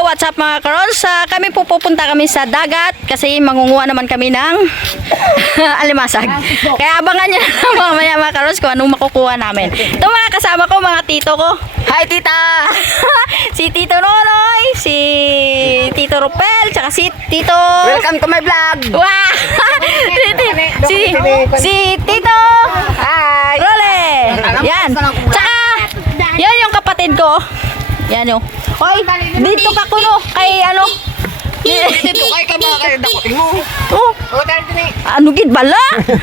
What's up mga karons? Kami pupunta kami sa dagat kasi mangunguha naman kami ng alimasag. Kaya abangan nyo na mamaya mga karons kung anong makukuha namin. Ito mga kasama ko, mga tito ko. Hi tita! Si Tito Nonoy, si Tito Rupel, tsaka si Tito... Welcome to my vlog! Wow! si Tito... Hi! Role! Yan! Tsaka, yan yung kapatid ko. Yan yung... Hoy, dito ka kuno kay ano? Dito kay mga dakotin mo. Oh, ano gid bala?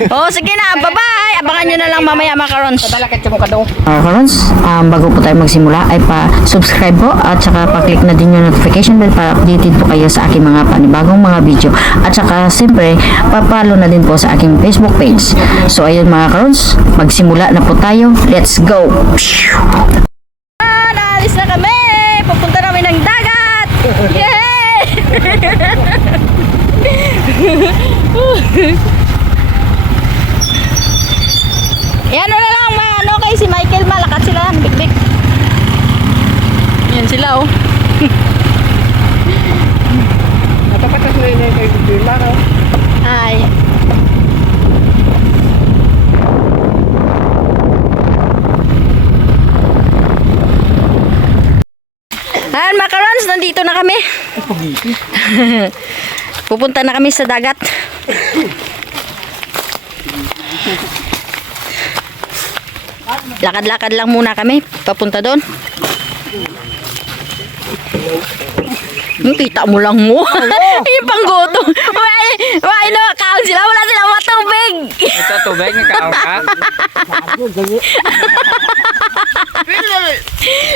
Oh, sige na, bye-bye. Abangan nyo na lang mamaya mga karons. Padalakit mo ka daw. Karons, bago po tayo magsimula ay pa-subscribe po at saka pa-click na din yung notification bell para updated po kayo sa aking mga panibagong mga video. At saka siyempre, pa-follow na din po sa aking Facebook page. So ayun mga karons, magsimula na po tayo. Let's go! Naalis na kami! Pupunta namin ng dagat! Yay! Yan na lang ano kay si Michael, malakat sila, big. Yan sila oh. Natapatas na yun kay Bila no? Ay. Ayan mga karons, nandito na kami. Pupunta na kami sa dagat. Lakad-lakad lang muna kami papunta doon. Kita mo lang mo. Yung panggoto. Why no, kaon sila, wala silang matubig. Ito tubig ni kaon ka?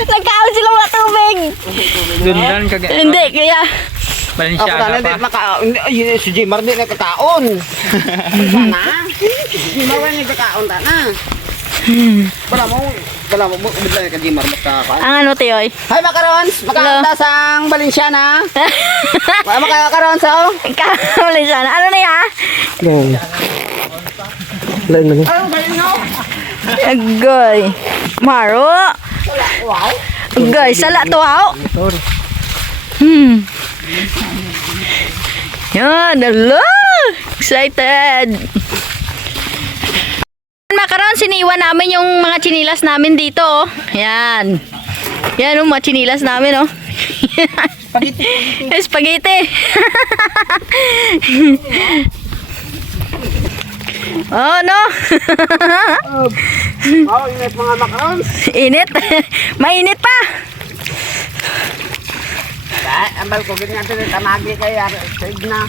Nagkaon sila wala tubig. Dundan ka. Hindi, kaya Balenciaga pa. Si Jimar di nakakaon. Sana. Jimar wala nakakaon ta na. Wala mo bigla ka Jimar basta ka. ang ano tiyoy. Hi makarons, makakanta sang Balenciana. Makakarons oh. Kamali sana. Ano na ya? Agoy. Maro. Wow. Agoy, sala to ha. Yan, hello. Excited. Makaroon, siniwan namin yung mga chinilas namin dito. Oh. Yan. Yan yung mga chinilas namin. Oh. Spaghetti. Oh no. Wow, init mga makarons. Init. Mainit pa. Ambal ko ganyan din tamagi kay Signa.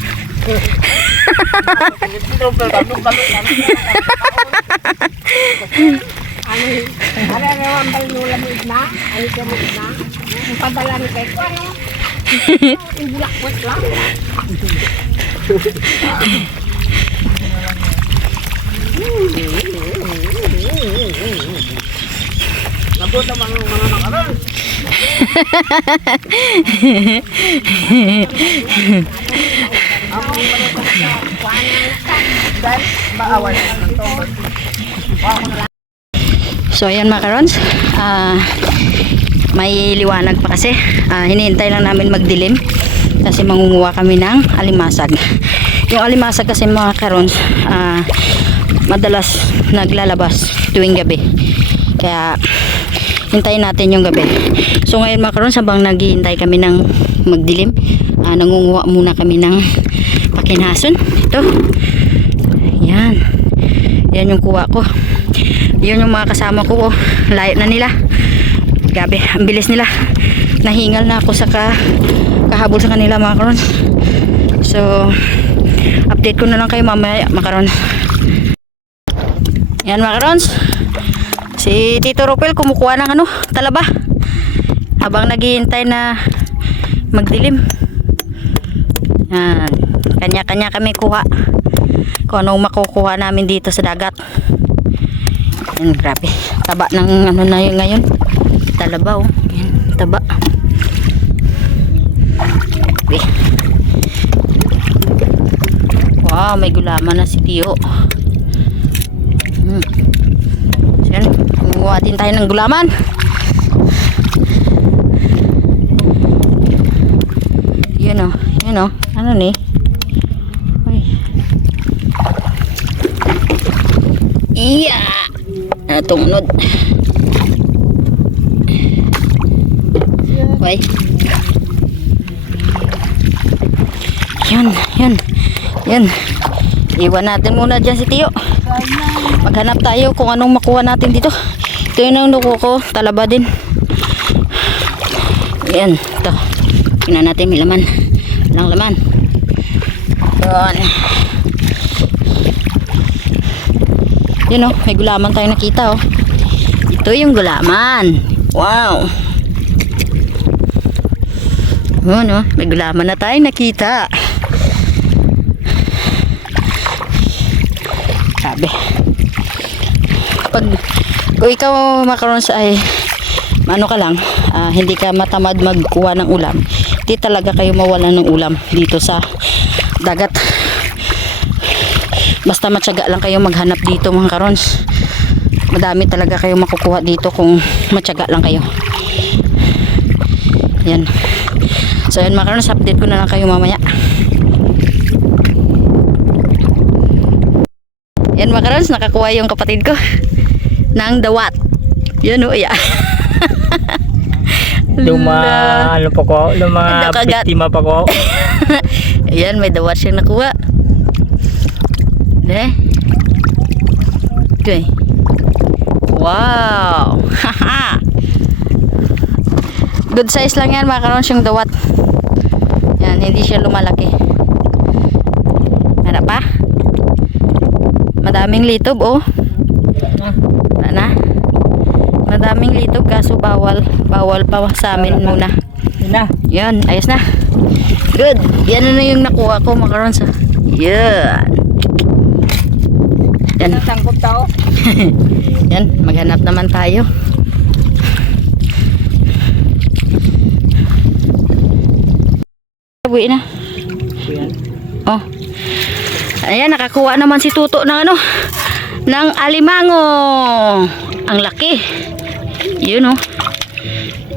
Ano ambal nula mo na? Ano ka mo na? Padala ni kay ko ano? Bulak wet lang. Nabuta mga makaron. So ayan mga karons, may liwanag pa kasi, hinihintay lang namin magdilim kasi mangunguha kami ng alimasag. Yung alimasag kasi mga karons, madalas naglalabas tuwing gabi, kaya hintayin natin yung gabi. So ngayon mga karons, habang naghihintay kami ng magdilim, nangunguha muna kami ng pakinhason. Ito, yan yung kuha ko. Yun yung mga kasama ko. Oh. Layo na nila. Gabi, ang bilis nila. Nahingal na ako sa kahabol sa kanila mga karon. So update ko na lang kayo mamaya mga karon. Yan mga karon, si Tito Rupel kumukuha ng ano, talaba habang naghihintay na magdilim. Yan, kanya-kanya kami kuha kung anong makukuha namin dito sa dagat. Yan, grabe. Taba ng ano na yun ngayon. Talaba oh. Yan, taba. Grabe. Wow, may gulaman na si Tio. So yan, kumuha din tayo ng gulaman. Ano? Ano ni? Uy. Iya! Tumunod. Uy. Yun, yun. Yan. Iwan natin muna dyan si Tio. Maghanap tayo kung anong makuha natin dito. Ito yun ang nuko ko. Talaba din. Yan. Ito. Tingnan natin. May laman. Walang laman. Yan. Yun o. May gulaman tayo nakita o. Ito yung gulaman. Wow. Yun o. May gulaman na tayo nakita. Sabi. Pag kung ikaw makaroon sa ay ano ka lang, hindi ka matamad magkuha ng ulam, di talaga kayo mawalan ng ulam dito sa dagat. Basta matyaga lang kayo maghanap dito mga karons. Madami talaga kayo makukuha dito kung matyaga lang kayo. Yan. So yan mga karons, update ko na lang kayo mamaya. Yan mga karons, nakakuha yung kapatid ko ng dawat. Yan o, iya. Ano pa ko? Nakagat. Biktima pa ko. Ayan, may dawat siyang nakuha. Okay. Wow. Haha. Good size lang yan mga karons yung dawat. Yan, hindi siya lumalaki. Harap pa. Madaming litob oh. Wala na. Madaming litob kaso bawal pa sa amin muna. Yan, ayos na. Good. Yan na yung nakuha ko makaroon sa. Yan. Yan. Tangkop tao. Yan, maghanap naman tayo. Buwi na. Oh. Ayan, nakakuha naman si Tuto ng ano, ng alimango. Ang laki. Yun oh.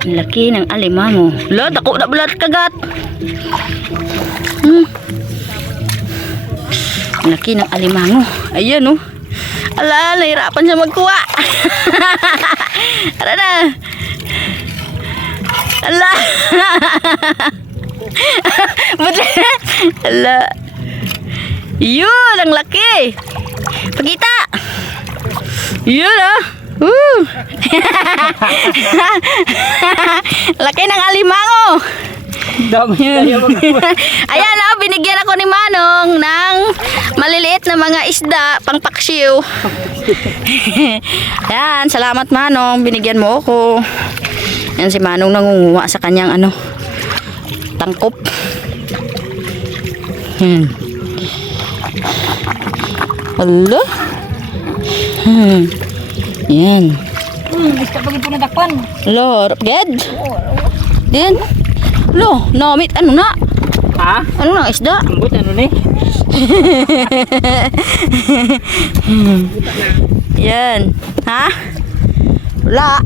Ang laki ng alimango. Lo, dako na balat kagat. Ang laki ng alimango. Ayan oh. Ala, nahirapan siya magkuha. Ara na. Ala. Ala. Yun, ang laki. Pagkita. Yun ah. Laki ng alimango. Ayan oh, binigyan ako ni Manong ng maliliit na mga isda pang paksiw. Ayan, salamat Manong, binigyan mo ako. Yan si Manong nangunguha sa kanyang ano, tangkop. Hello? Yan. Gusto pag ito nadakpan. Lo, ged. Yan. Lo, namit ano na? Ha? Ano na isda? Ambot ano ni? Yan. Ha? Wala.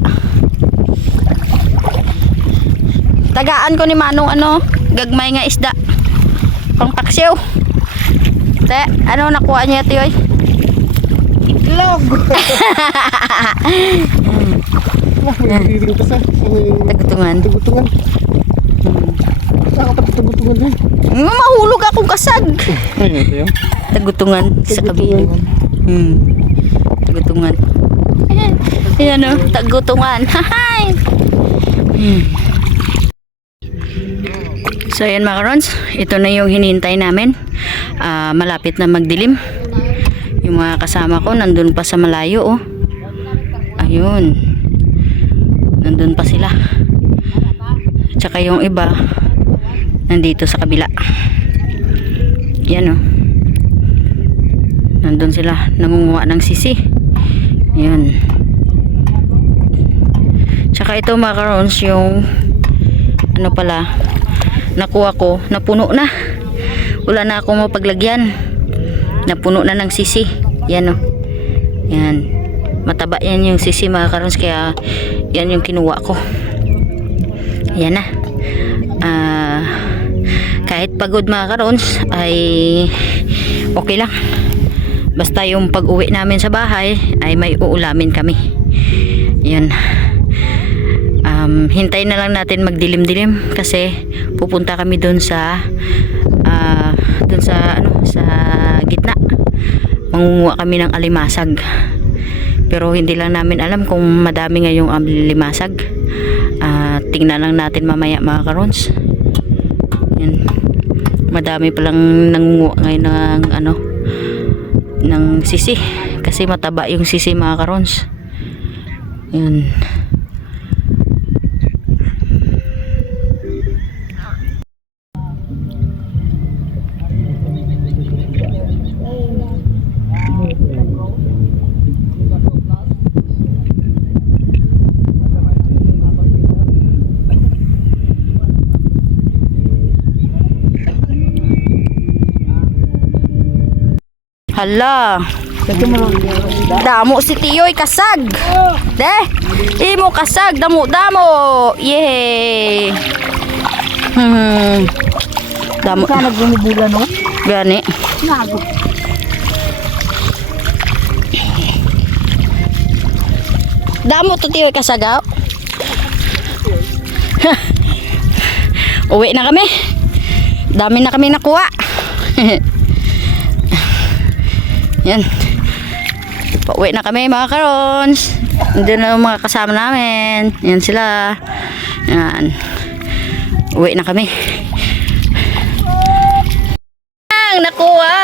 Tagaan ko ni Manong ano, gagmay nga isda. Pang paksiw. Te, ano nakuha niya tiyoy? Itlog. Tagutungan. Tugutungan. Saan ka pati tugutungan eh? Mahulog akong kasag. Ano ito yun? Tagutungan sa kabili. Tagutungan. Ayan o, tagutungan. Hahay! So ayan mga karons, ito na yung hinihintay namin. Malapit na magdilim. Yung mga kasama ko nandun pa sa malayo oh. Ayun. Nandun pa sila. Tsaka yung iba nandito sa kabila. Yan oh. Nandun sila nangunguha ng sisi. Yan. Tsaka ito mga karons, yung ano pala, nakuha ko, napuno na. Wala na akong mapaglagyan. Napuno na ng sisi. Yan o. Yan. Mataba yan yung sisi mga karons, kaya yan yung kinuha ko. Yan na. kahit pagod mga karons ay okay lang. Basta yung pag-uwi namin sa bahay ay may uulamin kami. Yun. Hintayin na lang natin magdilim-dilim kasi pupunta kami doon sa sa gitna. Mangunguha kami ng alimasag. Pero hindi lang namin alam kung madami ngayong alimasag. Tingnan lang natin mamaya mga karons. Yan. Madami palang nangunguha ngayon ng ng sisi kasi mataba yung sisi mga karons. Yan. Hala. Damo si Tiyoy kasag. Deh. Imo kasag damo. Yay. Damo. Sana bumubula no? Gani. Nago. Damo to Tiyoy kasagaw. Uwi na kami. Dami na kami nakuha. Yan. Pauwi na kami mga karons. Hindi na yung mga kasama namin. Yan sila. Yan. Uwi na kami. Ang nakuha.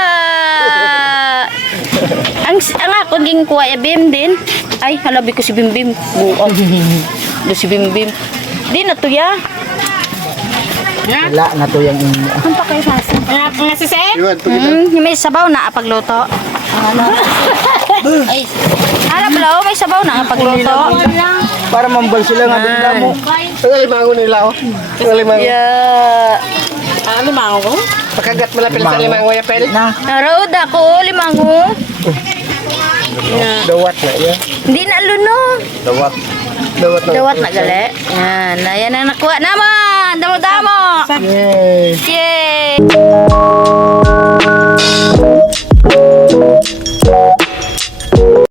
Ang ako ging kuha ya Bim din. Ay, halabi ko si Bim Bim. Buong. Do si Bim Bim. Di na to ya. Wala na to yung inyo. Ang pa kayo sasa? Ang nasisip? May sabaw na pagluto. Ay, harap lao, may sabaw na pagluto. Para mambal sila nga doon damo. Ang alimango nila, oh. Ang alimango. Yeah. Ano mga ko? Pagkagat malapit sa alimango, ya, pel. Narood ako, limango. Dawat na, ya. Hindi na luno. Dawat. Dawat na. Dawat na gali. Yan, ayan ang nakuha naman. Damo-damo. Yay. Yay!